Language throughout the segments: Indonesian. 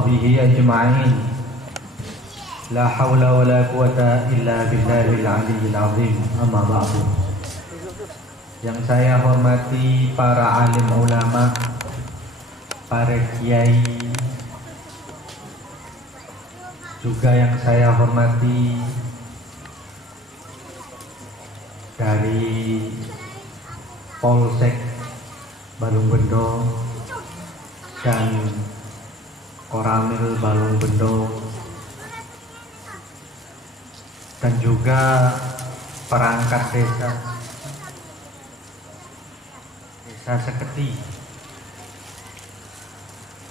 وصحبه أجمعين لا حول ولا قوة إلا بالله العلي العظيم أما بعد. Yang saya hormati para alim ulama, para kiai, juga yang saya hormati dari Polsek Balungbendo dan Koramil Balungbendo, dan juga perangkat desa Seketi,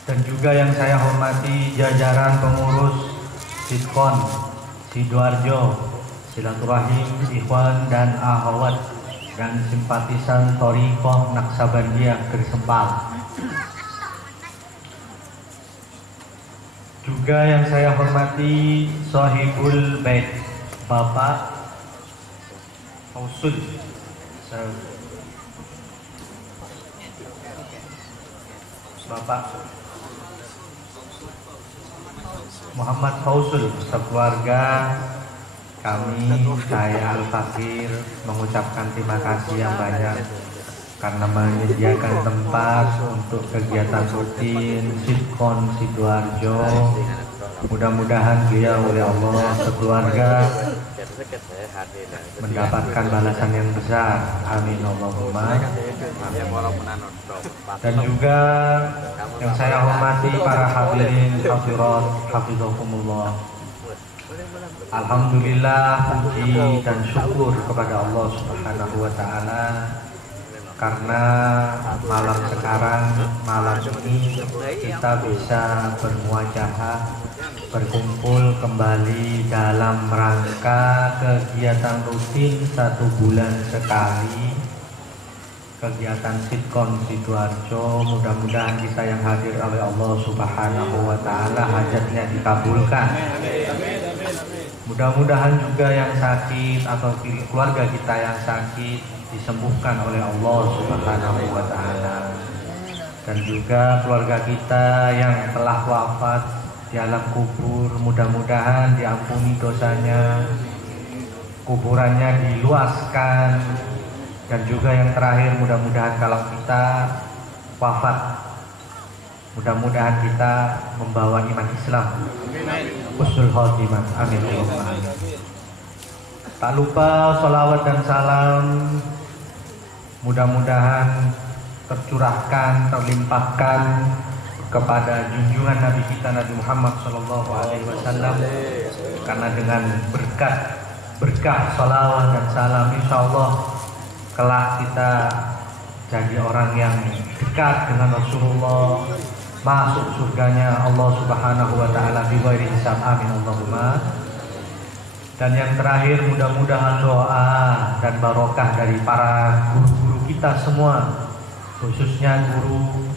dan juga yang saya hormati jajaran pengurus Sitkon Sidoarjo, silaturahim ikhwan dan akhwat dan simpatisan Thariqah Naksabandiyah Gersempal. Juga yang saya hormati Sahibul Bait Bapak Fausul Bapak Muhammad Fausul, sekeluarga kami, saya Al-Fakir mengucapkan terima kasih yang banyak karena menyediakan tempat untuk kegiatan rutin Sitkon Sidoarjo. Mudah-mudahan beliau oleh Allah sekeluarga mendapatkan balasan yang besar. Amin Allahumma. Dan juga yang saya hormati para hadirin hadirat hafizakumullah. Alhamdulillah, puji dan syukur kepada Allah Subhanahu wa taala karena malam sekarang, malam ini kita bisa bermuajahah, berkumpul kembali dalam rangka kegiatan rutin 1 bulan sekali, kegiatan Sitkon Sidoarjo. Mudah-mudahan kita yang hadir oleh Allah Subhanahu wa taala hajatnya dikabulkan. Mudah-mudahan juga yang sakit atau keluarga kita yang sakit disembuhkan oleh Allah Subhanahu wa taala. Dan juga keluarga kita yang telah wafat di alam kubur, mudah-mudahan diampuni dosanya, kuburannya diluaskan. Dan juga yang terakhir, mudah-mudahan kalau kita wafat, mudah-mudahan kita membawa iman Islam, husnul khotimah. Amin Allahumma amin. Tak lupa sholawat dan salam mudah-mudahan tercurahkan, terlimpahkan kepada junjungan Nabi kita Nabi Muhammad SAW, karena dengan berkah sholawat dan salam insya Allah kelak kita jadi orang yang dekat dengan Rasulullah, masuk surganya Allah Subhanahu wa taala bi ghairi hisab. Amin Allahumma. Dan yang terakhir, mudah-mudahan doa dan barokah dari para guru-guru kita semua, khususnya guru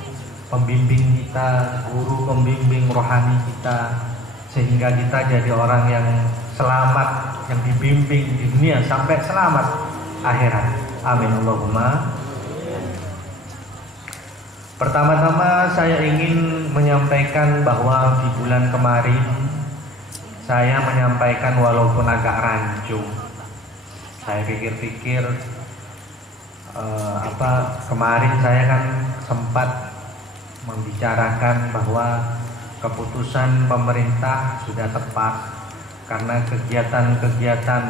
pembimbing kita, guru pembimbing rohani kita, sehingga kita jadi orang yang selamat, yang dibimbing di dunia sampai selamat akhirat. Amin Allahumma. Pertama-tama saya ingin menyampaikan bahwa di bulan kemarin saya menyampaikan walaupun agak rancu. Saya pikir-pikir kemarin saya kan sempat membicarakan bahwa keputusan pemerintah sudah tepat karena kegiatan-kegiatan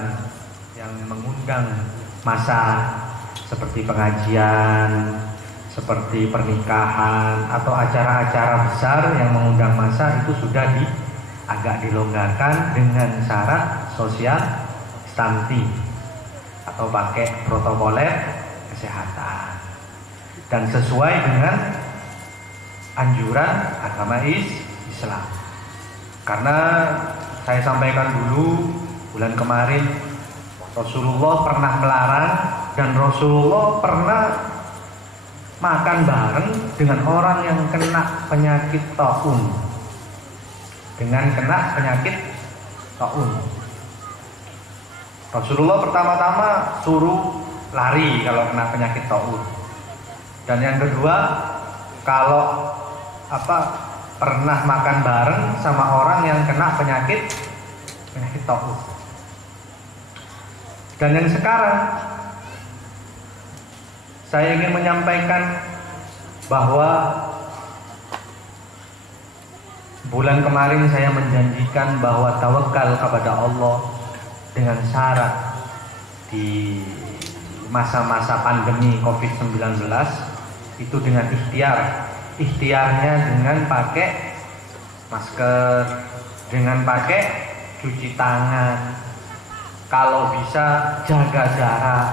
yang mengundang massa seperti pengajian, seperti pernikahan atau acara-acara besar yang mengundang massa itu sudah agak dilonggarkan dengan syarat social distancing atau pakai protokoler kesehatan dan sesuai dengan anjuran agama Islam. Karena saya sampaikan dulu bulan kemarin Rasulullah pernah melarang dan Rasulullah pernah makan bareng dengan orang yang kena penyakit taun. Rasulullah pertama-tama suruh lari kalau kena penyakit taun. Dan yang kedua, kalau pernah makan bareng sama orang yang kena penyakit taufus. Dan yang sekarang saya ingin menyampaikan bahwa bulan kemarin saya menjanjikan bahwa tawakal kepada Allah dengan syarat di masa-masa pandemi COVID-19 itu dengan ikhtiarnya dengan pakai masker, dengan pakai cuci tangan, kalau bisa jaga jarak,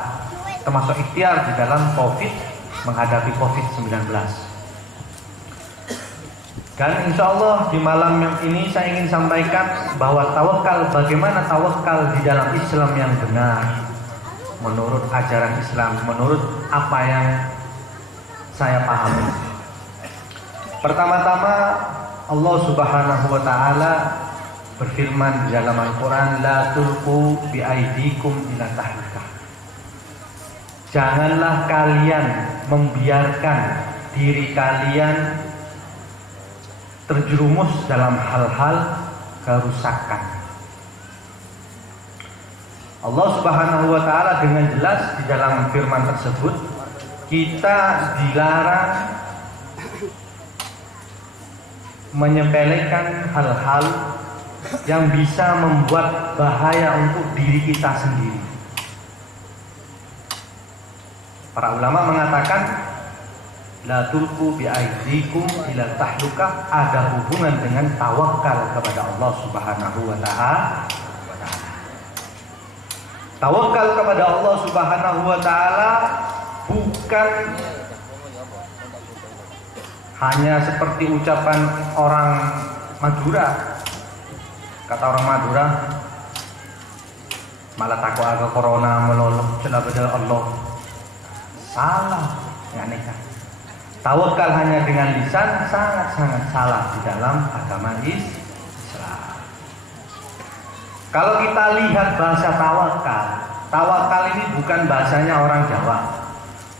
termasuk ikhtiar di dalam menghadapi COVID-19. Dan insya Allah di malam yang ini saya ingin sampaikan bahwa tawakal, bagaimana tawakal di dalam Islam yang benar menurut ajaran Islam, menurut apa yang saya pahami. Pertama-tama Allah Subhanahu wa taala berfirman di dalam Al-Qur'an, la tulqu biaidikum ila tahlukah. Janganlah kalian membiarkan diri kalian terjerumus dalam hal-hal kerusakan. Allah Subhanahu wa taala dengan jelas di dalam firman tersebut kita dilarang menyepelekan hal-hal yang bisa membuat bahaya untuk diri kita sendiri. Para ulama mengatakan la tulqu biaidikum ila tahlukah, ada hubungan dengan tawakal kepada Allah Subhanahu wa taala. Tawakal kepada Allah Subhanahu wa taala bukan hanya seperti ucapan orang Madura. Kata orang Madura, malah takut agak corona melolong celah bedal Allah. Salah, ya nikah. Tawakal hanya dengan lisan sangat-sangat salah di dalam agama Islam. Kalau kita lihat bahasa tawakal ini bukan bahasanya orang Jawa,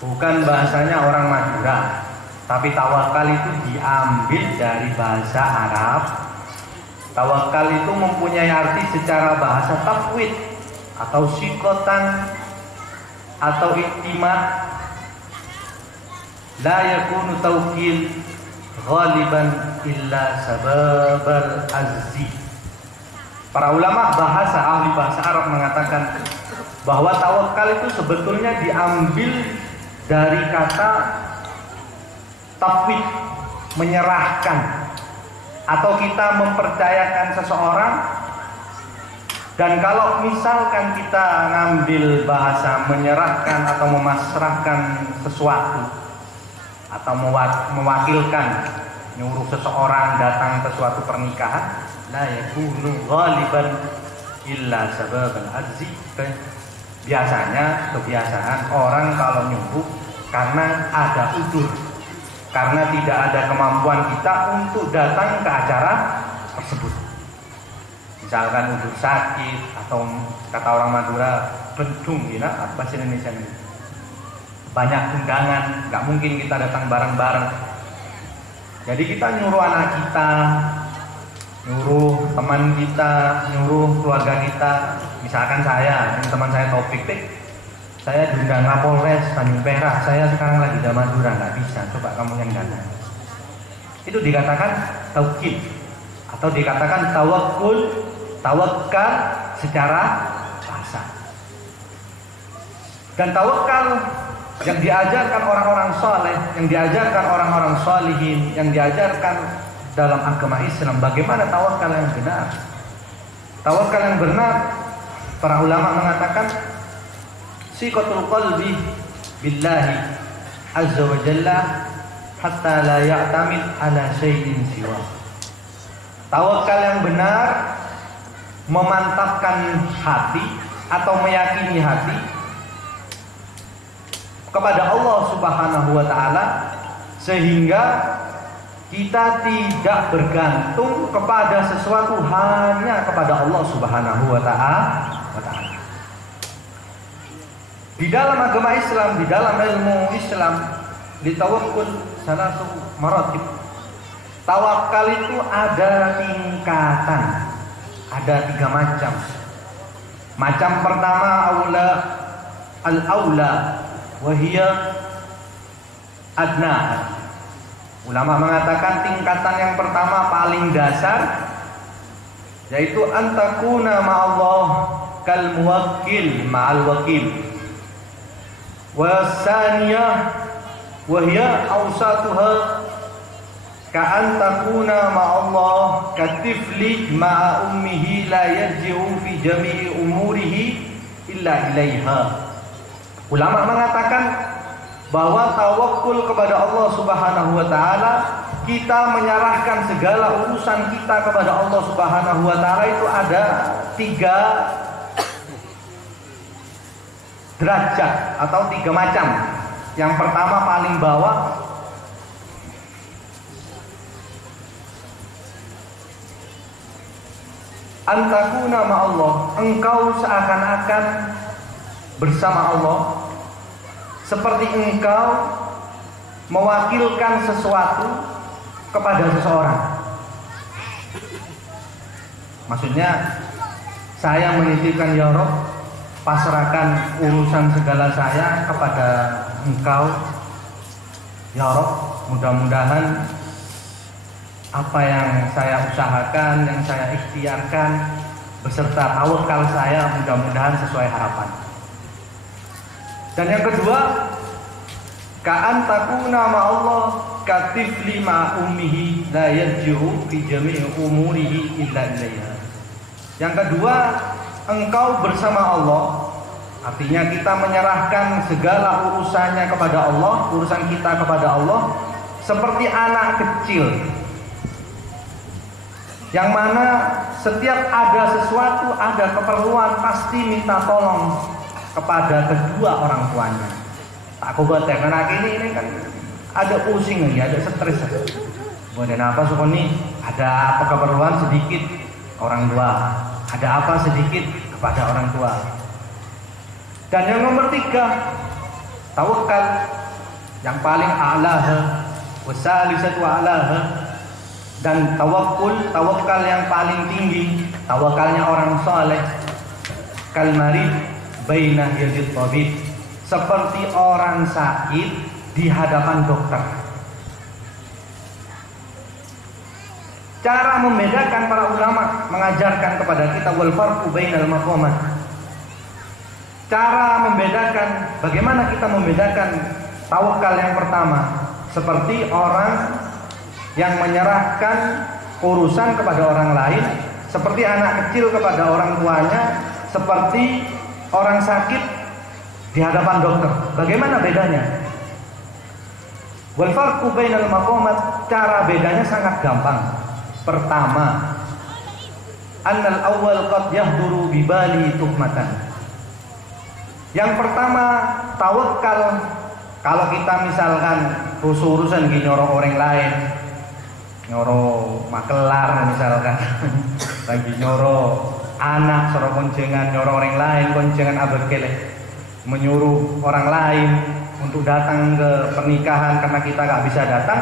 bukan bahasanya orang Madura, tapi tawakal itu diambil dari bahasa Arab. Tawakal itu mempunyai arti secara bahasa tafwid atau sikotan atau iktimat. La yakunu tawkil ghaliban illa sababal azzi. Para ulama bahasa, ahli bahasa Arab mengatakan bahwa tawakal itu sebetulnya diambil dari kata tafwid, menyerahkan, atau kita mempercayakan seseorang. Dan kalau misalkan kita ngambil bahasa menyerahkan atau memasrahkan sesuatu atau mewakilkan, nyuruh seseorang datang ke suatu pernikahan, la yakunu ghaliban illa sababal ajzi. Biasanya kebiasaan orang kalau nyuruh karena ada udur, karena tidak ada kemampuan kita untuk datang ke acara tersebut. Misalkan udur sakit, atau kata orang Madura bendung, apa bahasa Indonesia ini, banyak undangan, nggak mungkin kita datang bareng-bareng. Jadi kita nyuruh anak kita, nyuruh teman kita, nyuruh keluarga kita. Misalkan saya, ini teman saya Taufik, saya diundang Kapolres Tanjung Perak, saya sekarang lagi di Madura, nggak bisa, coba kamu yang datang. Itu dikatakan taukid atau dikatakan tawakal secara bahasa. Dan tawakal yang diajarkan orang-orang soleh, yang diajarkan orang-orang solihin, yang diajarkan dalam agama Islam, bagaimana tawakal yang benar. Tawakal yang benar, para ulama mengatakan siqatul qalbi billahi azza wa jalla hatta la ya'tamid ala syai'in siwa. Tawakal yang benar memantapkan hati atau meyakini hati kepada Allah Subhanahu wa taala, sehingga kita tidak bergantung kepada sesuatu, hanya kepada Allah Subhanahu wa taala. Di dalam agama Islam, di dalam ilmu Islam, ditawakkul salatu maratib. Tawakal itu ada tingkatan, ada 3 macam. Macam pertama al-aula wahia adna. Ulama mengatakan tingkatan yang pertama paling dasar, yaitu antakuna ma'allah kal muwakkil ma'al wakil. Wasaniyah wahia awsatuha ka'an takuna ma'allah katifli ma'a ummihi la yarji'u fi jami'i umurihi illa ilaiha. Ulama mengatakan bahwa tawakul kepada Allah Subhanahu wa taala, kita menyerahkan segala urusan kita kepada Allah Subhanahu wa taala, itu ada 3 derajat atau 3 macam. Yang pertama paling bawah, antakuna ma'allah, engkau seakan-akan bersama Allah, seperti engkau mewakilkan sesuatu kepada seseorang. Maksudnya, saya menitipkan ya Rabb, pasrahkan urusan segala saya kepada engkau ya Rabb, mudah-mudahan apa yang saya usahakan, yang saya ikhtiarkan beserta tawakal saya mudah-mudahan sesuai harapan. Dan yang kedua, ka'an takuna ma'allah katifli ma'a ummihi la yarji'u fi jami'i umurihi illa ilaiha. Yang kedua, engkau bersama Allah, artinya kita menyerahkan segala urusannya kepada Allah, urusan kita kepada Allah, seperti anak kecil yang mana setiap ada sesuatu, ada keperluan, pasti minta tolong kepada kedua orang tuanya. Tak kubatek anak ini kan ada pusing lagi, ada stres. Kemudian apa sukoni, ada apa keperluan sedikit orang tua, ada apa sedikit kepada orang tua. Dan yang nomor 3, tawakal yang paling a'laha wasalisatu a'laha. Dan tawakal yang paling tinggi, tawakalnya orang saleh, kalmari baina yadit tabib, seperti orang sakit di hadapan dokter. Cara membedakan, para ulama mengajarkan kepada kita wal farqu bainal maqamat. Cara membedakan, bagaimana kita membedakan tawakal yang pertama, seperti orang yang menyerahkan urusan kepada orang lain, seperti anak kecil kepada orang tuanya, seperti orang sakit di hadapan dokter. Bagaimana bedanya? Wal farqu bainal maqamat, cara bedanya sangat gampang. Pertama, annal awwal qad yahduru bi bali tuhmatan. Yang pertama, tawakal, kalau kita misalkan urusan gini orang lain, nyoro makelar misalkan, lagi nyoro anak soro konjengan, nyoro orang lain konjengan abekele, menyuruh orang lain untuk datang ke pernikahan karena kita gak bisa datang.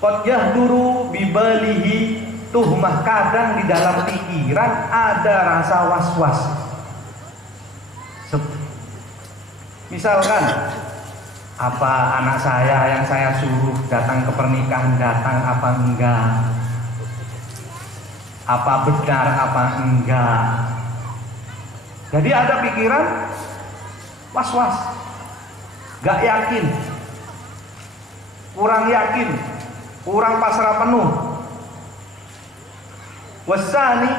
Qad yahduru bibalihi tuhmah, kadang di dalam pikiran ada rasa was-was. Misalkan, apa anak saya yang saya suruh datang ke pernikahan datang apa enggak? Apa benar apa enggak? Jadi ada pikiran was-was, gak yakin, kurang yakin, kurang pasrah penuh. Wasani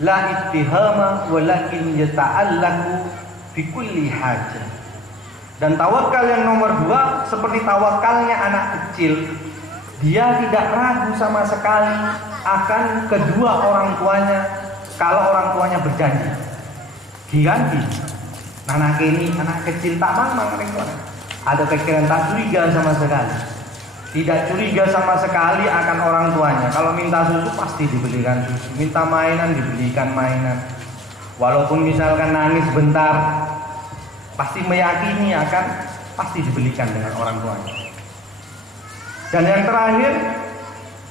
la ittihama walakin yata'allaku fi kulli hajah. Dan tawakal yang nomor 2 seperti tawakalnya anak kecil, dia tidak ragu sama sekali akan kedua orang tuanya. Kalau orang tuanya berjanji diganti, anak ini anak kecil tak mang ada pikiran tak curiga sama sekali, tidak curiga sama sekali akan orang tuanya. Kalau minta susu pasti dibelikan susu, minta mainan dibelikan mainan, walaupun misalkan nangis bentar pasti meyakini akan pasti dibelikan dengan orang tuanya. Dan yang terakhir,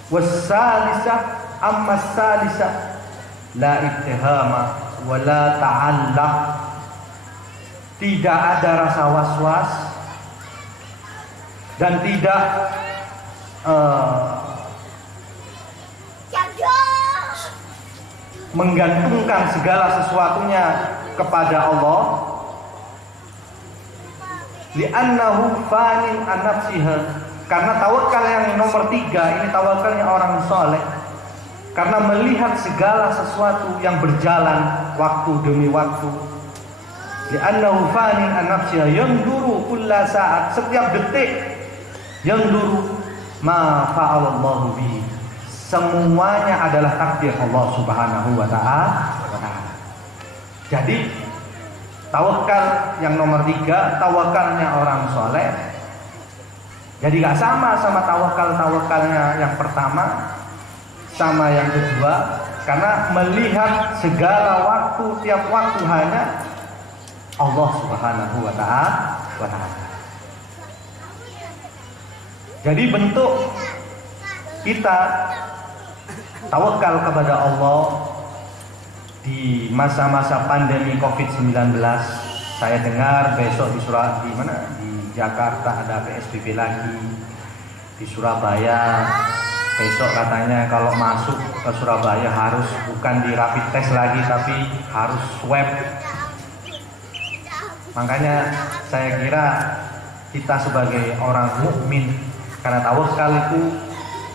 wassalisah amma salisah la ittihama wa la ta'allaq. Tidak ada rasa was-was dan tidak menggantungkan segala sesuatunya kepada Allah. Li'annahu fanin an nafsiha. Karena tawakal yang nomor 3 ini tawakalnya orang soleh. Karena melihat segala sesuatu yang berjalan waktu demi waktu. Li'annahu fanin an nafsiha yanduru kulla saat, setiap detik yanduru ma fa'alallahu bihi. Semuanya adalah takdir Allah Subhanahu wa ta'ala. Jadi tawakal yang nomor 3, tawakalnya orang soleh. Jadi gak sama tawakalnya yang pertama sama yang kedua, karena melihat segala waktu, tiap waktu hanya Allah Subhanahu wa ta'ala. Jadi bentuk kita tawakal kepada Allah di masa-masa pandemi Covid-19. Saya dengar besok di Jakarta ada PSBB lagi. Di Surabaya besok katanya kalau masuk ke Surabaya harus bukan di rapid test lagi tapi harus swab. Makanya saya kira kita sebagai orang mukmin, karena tawakal itu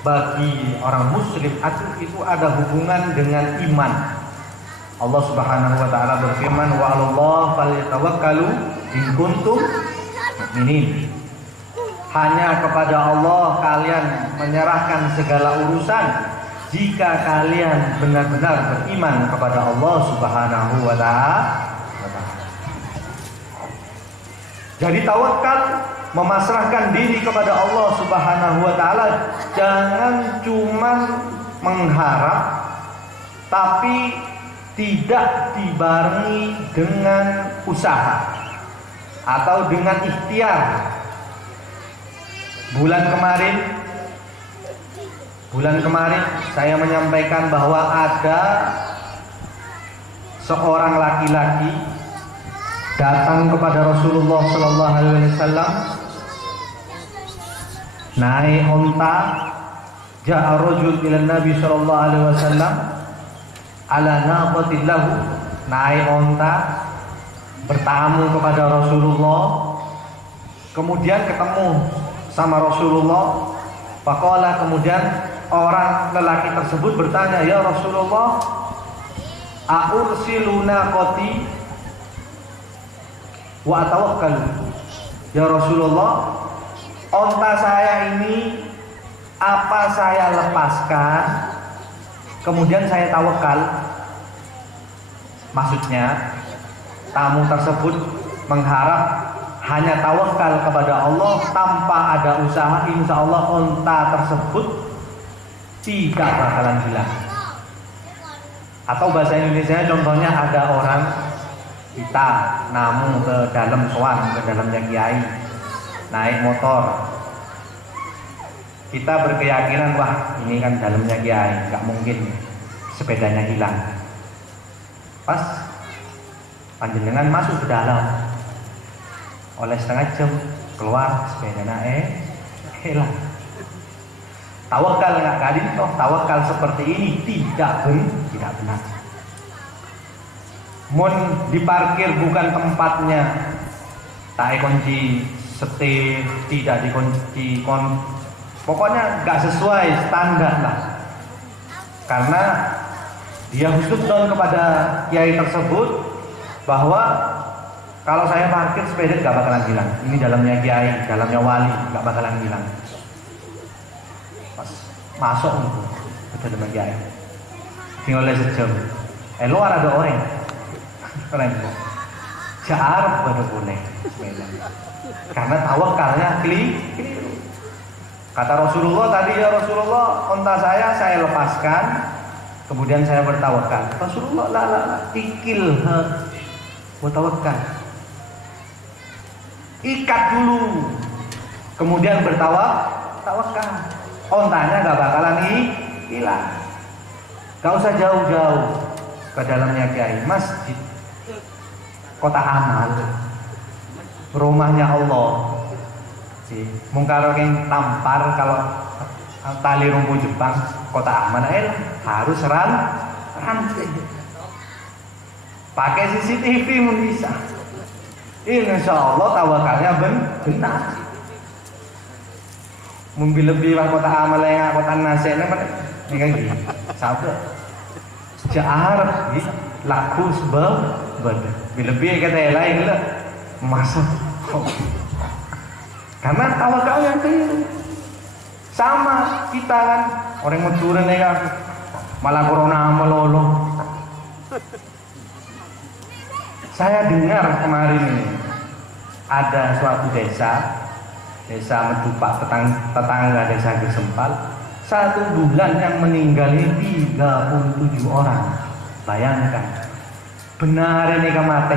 bagi orang muslim itu ada hubungan dengan iman. Allah Subhanahu wa ta'ala berfirman, wa 'alallahi falyatawakkalu in kuntum mu'minin. Hanya kepada Allah kalian menyerahkan segala urusan jika kalian benar-benar beriman kepada Allah Subhanahu wa ta'ala. Jadi tawakal memasrahkan diri kepada Allah Subhanahu wa ta'ala. Jangan cuma mengharap tapi tidak dibarengi dengan usaha atau dengan ikhtiar. Bulan kemarin saya menyampaikan bahwa ada seorang laki-laki datang kepada Rasulullah sallallahu alaihi wasallam naik onta. Ja'a rajul ila Nabi sallallahu alaihi wasallam ala naqatin lahu, naik onta bertamu kepada Rasulullah, kemudian ketemu sama Rasulullah. Faqala, kemudian orang lelaki tersebut bertanya, ya Rasulullah, a'ursilu naqati wa atawakkal. Ya Rasulullah, onta saya ini apa saya lepaskan kemudian saya tawakal? Maksudnya tamu tersebut mengharap hanya tawakal kepada Allah tanpa ada usaha, insya Allah onta tersebut tidak bakalan hilang. Atau bahasa Indonesia contohnya, ada orang kita namu ke dalam sowan, ke dalamnya kiai, naik motor, kita berkeyakinan wah ini kan dalamnya kiai, nggak mungkin sepedanya hilang. Pas panjenengan masuk ke dalam, oleh setengah jam keluar sepedanya hilang. Tawakal nggak kali toh, tawakal seperti ini tidak benar. Mun diparkir bukan tempatnya, tak kunci setir, tidak dikunci, pokoknya nggak sesuai standar lah. Karena dia husnuzon kepada kiai tersebut bahwa kalau saya parkir sepeda nggak bakalan hilang. Ini dalamnya kiai, dalamnya wali, nggak bakalan hilang. Pas masuk ke dalamnya kiai, tinggal sejam. Luar ada orang. Keren. Jaar pada boleh sepeda. Karena tawakalnya keliru. Kata Rasulullah tadi, ya Rasulullah, onta saya lepaskan, kemudian saya bertawakal. Rasulullah la ikil bertawakal. Ikat dulu, kemudian tawakal. Ontanya gak bakalan hilang. Gak usah jauh-jauh ke dalamnya kiai, masjid, kota amal, rumahnya Allah. Mungkin yang tampar kalau tali rumpu Jepang, kota amal harus rantai. Pakai CCTV pun bisa. Insya Allah tawakalnya benar. Mungkin lebih kota amal yang kota nasenya ini kan gini. Sabar. Jaar, laku sebab lebih kata yang lain lah. Masa karena tawakalnya keliru. Sama kita kan orang mencuri nih kan malah corona melolo. Saya dengar kemarin ini ada suatu desa Medupak, tetangga desa Gesempal, 1 bulan yang meninggal ini 37 orang. Bayangkan, benar ini kan mati,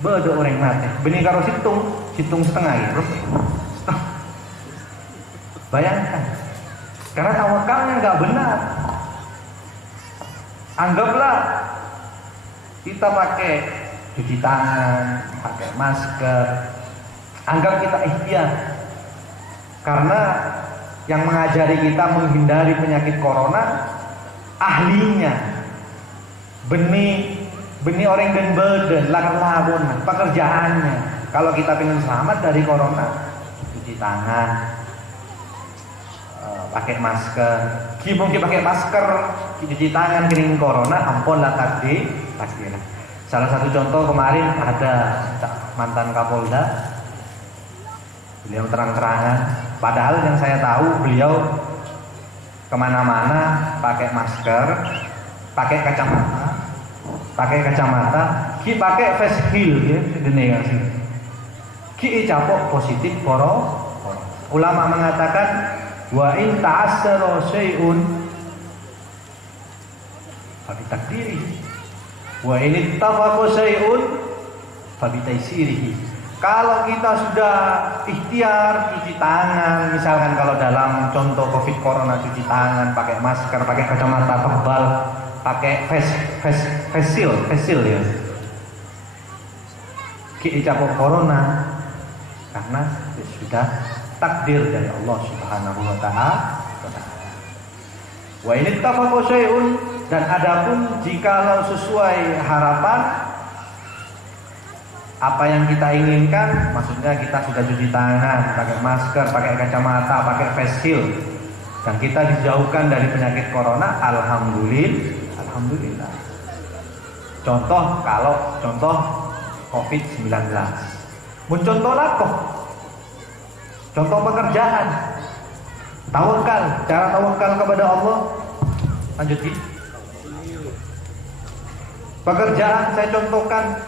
beda orang mati. Benih karo hitung setengah gitu. Bayangkan, karena tawakalnya nggak benar. Anggaplah kita pakai cuci tangan, pakai masker. Anggap kita ikhtiar. Karena yang mengajari kita menghindari penyakit corona ahlinya. Benih orang dan badan, lakon pekerjaannya. Kalau kita ingin selamat dari corona, cuci tangan, pakai masker. Mungkin pakai masker, cuci tangan, kering corona, ampun lah takdir. Salah satu contoh kemarin ada mantan Kapolda, beliau terang-terangan. Padahal yang saya tahu beliau kemana-mana pakai masker, pakai kacamata, pakai face shield ya, negasi. Ki capok positif corona. Ulama mengatakan wa in ta'assara syai'un fa bi takdiri wa in ittafaqa syai'un fa bi taysirihi. Kalau kita sudah ikhtiar cuci tangan, misalkan kalau dalam contoh Covid corona cuci tangan, pakai masker, pakai kacamata tebal, pakai face shield ya. Ki capok corona karena sudah takdir dari Allah Subhanahu wa taala. Wa in ittafaqa syai'un, dan adapun jikalau sesuai harapan apa yang kita inginkan, maksudnya kita sudah cuci tangan, pakai masker, pakai kacamata, pakai face shield, dan kita dijauhkan dari penyakit corona, alhamdulillah. Contoh COVID-19, mencontoh lakoh, contoh pekerjaan, cara tawakal kepada Allah. Lanjut. Pekerjaan saya contohkan.